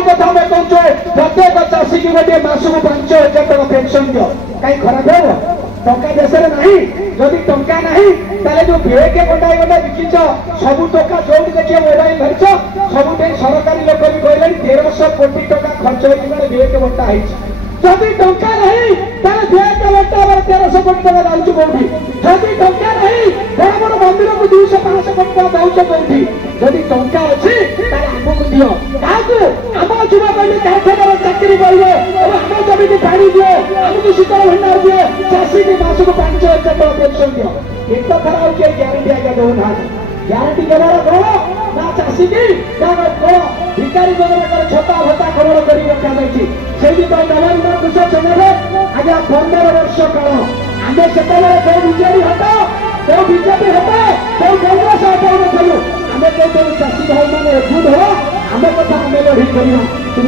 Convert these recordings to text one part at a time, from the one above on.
जो कथा मैं कहूँ प्रत्येक चाषी की गोटे मासक 5,000 टका पेंशन दियो कहीं खराब हो टंका देश में नहीं जदि टंका नहीं ताले जो बेक गंडाई गंडाई बिकिच सबू टका जो देखिए मोबाइल धरछ सब सरकारी लोक भी कहले 1,300 कोटी टका खर्च हो बेक बंटा जदि टंका नहीं ताले बेक बंटा 1,300 कोटी टका जाऊँ कौटी जदि टंका नहीं बड़ बड़ मंदिर को 200-500 कोटी टका दौच कौटी जदि टंका अच्छी आमको दियो आम युवा पीढ़ी कारखाना चाकरी कर आम जमी पानी दियो आमको शीतल भंडार दियो चाषी की मासक 5,000 टका पेंशन दियो एक थर आउ ग्यारंटी आज्ञा दौना ग्यारंटी देवार कौन ना चाषी की कौन भिकारी जगह छता भत्ता खबर कर रखा से नवनिर्माण कृषक संघ आज्ञा 15 वर्ष काल आम से बीजेपी हटा क्यों बीजेपी हटा क्यों कांग्रेस हटाऊ नलु आम कहते चाषी भाई मैंने एकजुट हो आम कथा आम लड़े करवा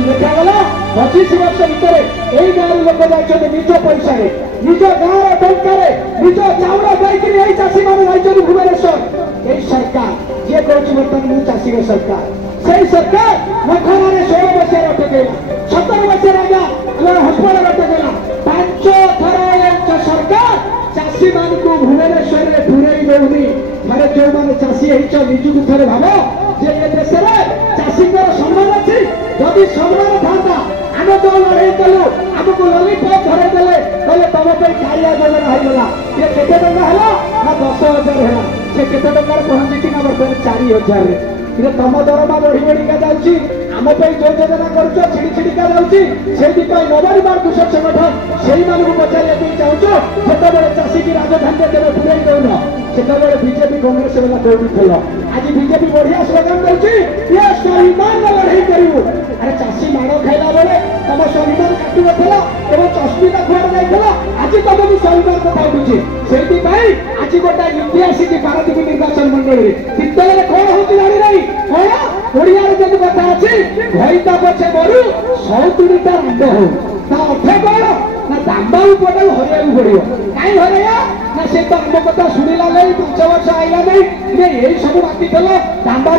देखागला 25 वर्ष भितर यही गाँव लोक जाइए निज पैसा निज गाँव टंकार निज चाउल पाई चाषी मैंने भुवनेश्वर यही सरकार जी कौन बर्तमान चाषी सरकार से सरकार मखना 16 बसिया अटकेला 17 बसिया आज्ञा हस्पिटाल अटकेला 5 थर सरकार चाषी मान को भुवनेश्वर में पूरई दौनी थे जो मैंने चाषी निजुक थे भाव जे देश में चाषी सम्मान अच्छी जदि सम्मान था आम जो लड़े कलु आमको ललिपप धरदेले कहले तुम खाइया योजना होगा ये केते टंका है ना 10,000 है से केते टंकार पहुंची ना बर्तमान 4,000 तुम दरमा बढ़ी बढ़िका जाऊँगी आम जो योजना कर छिड़िका जाऊँगी से नवनिर्माण कृषक संगठन से पचारे चाहूँ जिते चाषी की राजधानी तेरे पूरे दौन से बीजेपी कांग्रेस वाला कौन थल आज बीजेपी बढ़िया स्लोगान ये स्वाभिमान लड़ाई करूँ अरे चाषी माड़ खाइला बेले तुम स्वाभिमान काटू नला एवं चश्मिता खुआड़ जाइला आज तुमको स्वाभिमान कथा उठुचे से आज गोटे नीति आसिक पारदीप निर्वाचन मंडल तीर्थ कौन हो जानी नहीं कौन ओडिया जब कथा अच्छी घईता पछे मरु 100 रांड हो अर्थ कौन ना दाम्बा पटल हरिया पड़ो कहीं हरैया ना से तो आम कथा शुणिला नहीं 5 वर्ष आईला नहीं यही सब बाकी दाम्बा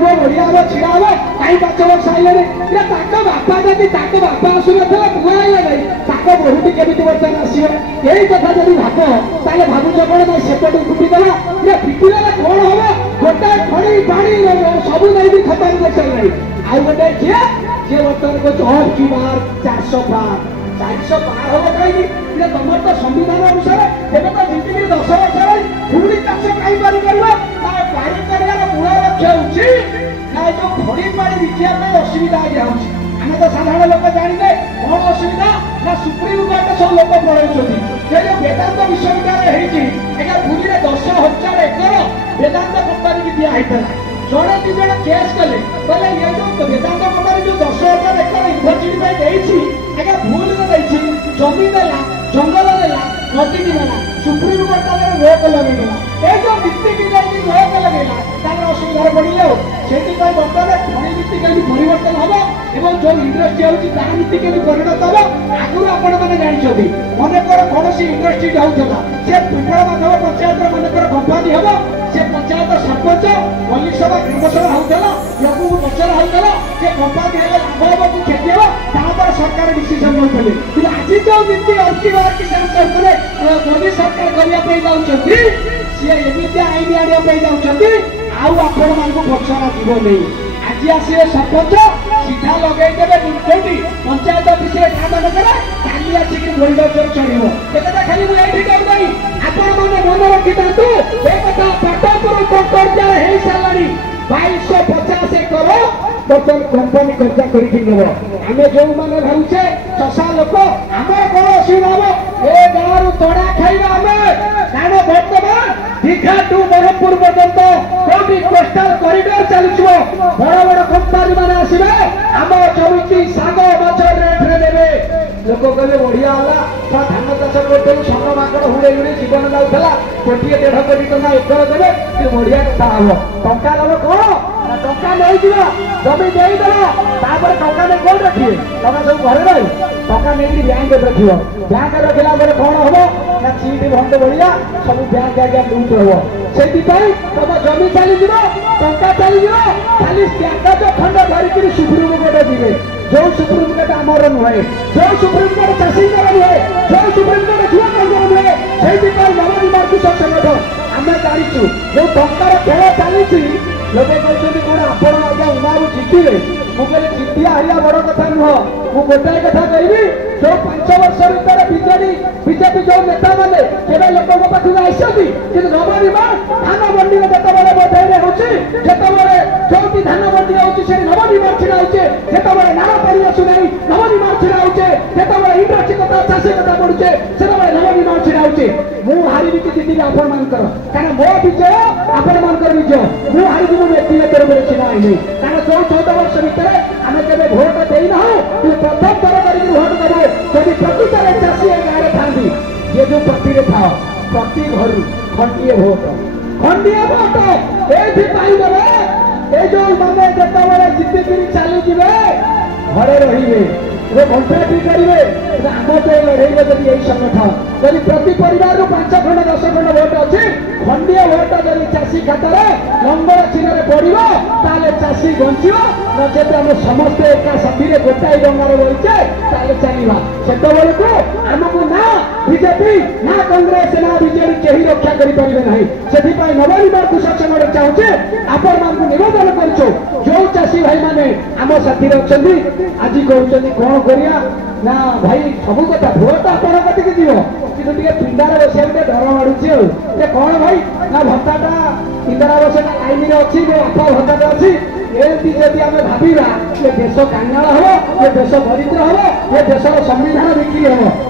पुआ बढ़िया छिड़ा हम कहीं 5 वर्ष आईले बापा जब बापा आसू ना पुआ आईला नहीं बहुटी केमी बर्तमान आसो यही कथा जब भाव ताले भावुच कौन ना सेपटे फुटिदेला फिटिले कौन हम गोटे खड़ी पानी सब नहीं खतम कर सारे आउ गोटे किए जे बर्तमान को की बार 400 पार हम कहीं तुम तो संविधान अनुसार एवं तो जीती 10 वर्ष पुणी चाष कहीं पार मूल लक्ष्य हूँ जो खड़ी पानी बिकिया असुविधा आज्ञा आम तो साधारण लोक जाने कौन असुविधा ना सुप्रीमकोर्ट सब लोक पढ़ाई वेदांत विश्वविद्यालय होगा पुरी 10,000 एकर वेदांत कंपानी की दिखाई जड़े 2 जन केस कले कहले ये जो वेदांत कंपानी जो 10,000 एकर यूनिवर्सिटी आज्ञा भूल जमी देला जंगल देला नदी देला सुप्रीमकोर्ट रोक लगेगा ये जो नीति की रोक लगेगा तार असुविधा पड़े से बर्तमान खनि नीति केमी परिवर्तन हम एवं जो इंडस्ट्री होती नीति केमी परिणत हम आगुरी आपण मैंने जानते मनकर कौन इंडस्ट्री होता से पिपल माधव पंचायत मनकर कंपानी हम से पंचायत सरपंच मल्लिक सभा ग्रामसभा होता लोक पचरा होता से कंपानी लाभ हम कि क्षति हम सरकार डिसीजन नौले कि आज जो नीति अटकवार किसान करते मोदी सरकार करने जाऊँगी सी एमती आईन आने जाऊँगी आपण मान पचरा जीव नहीं आज आसे सरपंच सीधा लगेदेवे कोटी पंचायत ऑफिस काली आसिक बोल्डर चढ़ो एक खाली मुझे कहूँ आपण मैंने मन रखी था पाटपुर पर्याय हो सारा 2250 एकर बर्तमान कंपानी कब्जा करब आम जो मैंने भावुचे चषा लोक आम कौन असुविधा हम ए गाँव तड़ा खाइबा आम कारण बर्तमान दीघा टू ब्रह्मपुर पर्यंत कौटी कोस्टाल कॉरिडोर चलुव बड़ बड़ कंपानी मैंने आसवे आम जमी शाग माछ रेट्रे देवे लोक कहले बढ़िया है धान चाष करते षण माकड़ हुड़े हुड़े जीवन जाऊला 1.5 कोटी टका एकर देवे कि बढ़िया कथा हम टंका लब कौन टंका नहीं जमी देदेल तापर टंका नहीं कौन रखिए टका सब घर रही टका नहीं बैंक रखिए बैंक रखला कौन हम ना सीट भंड बढ़िया सब बैंक आज्ञा लुट हम से तुम जमी चलीज टंका चलीज खाली कागज खंड धरिकी सुप्रीमकोर्ट ଦେଖିବେ जो सुप्रीमकोर्ट आमर नुहे जो सुप्रीमकोर्ट चाषी नुहे जो सुप्रीमकोर्ट युवा नुहे से नवनिर्माण कृषक संगठन आम जाचु जो टंकार खेल चली लोक कहते कौन आपण आज्ञा उन्नाव जितने मुझे जितिया हारिया बड़ कथा नुह मु गोटाए कथा कहबी जो 5 वर्ष भर बीजेपी जो नेता मैंने केवल लोक पाखक आसती कि नवनिर्माण धान मंडी जितेबाला बधाई होतेबाला जो धान मंडी होती नवनिर्माण छिड़ा होते नाम पड़ी आसुना नवनिर्माण छिड़ा होते इंडस्ट्री कथा चाषी कथा पड़ुचे से नवनिर्माण छिड़ा होते मु हारी कि जीति आपण मानकर कारण मो विजय आपण मानकर विजय मु हारी मु व्यक्तिगत रूप से छिड़ा नहीं कारण जो 14 वर्ष भितर आम के भोट देना प्रथम थर कर भोट देव जब प्रकृत चाषी गाँव में था ये जो प्रति था प्रति घर खंडीय भोट ये जो मैंने जिते जितिकी चली घरे रे कन्ट्राक्ट करेंगे आम जो लड़ेगा जब यही संगठन जब प्रति परिवार 5 खंड 10 खंड भोट अच्छी खंडीय भोट जब चाषी खातर लंगर चिन्ह पड़ो ताले चाषी बंचो नचेत आम समस्ते एका साथी गोटाए डंगार बलचे चलवा से आमको ना बीजेपी ना कांग्रेस ना बीजेपी कहीं रक्षा करें ना से नवनिर्माण कृषक संगठन चाहूचे आपण मान निवेदन करो जो चाषी भाई मैंने आम साथी अच्छा आज कहते कौन करिया ना भाई सब कथा भोट आपण कटिक जीव कि पिंडार बस डर माड़ुचे कौन भाई ना भत्ताटा इंदिरा आवास लाइन में अच्छी बापा भत्ताटा अच्छी एमती जदि आम भाविबा ये देश कांगाल हम ये देश दरिद्र हम ये देश संविधान बिक्री हम।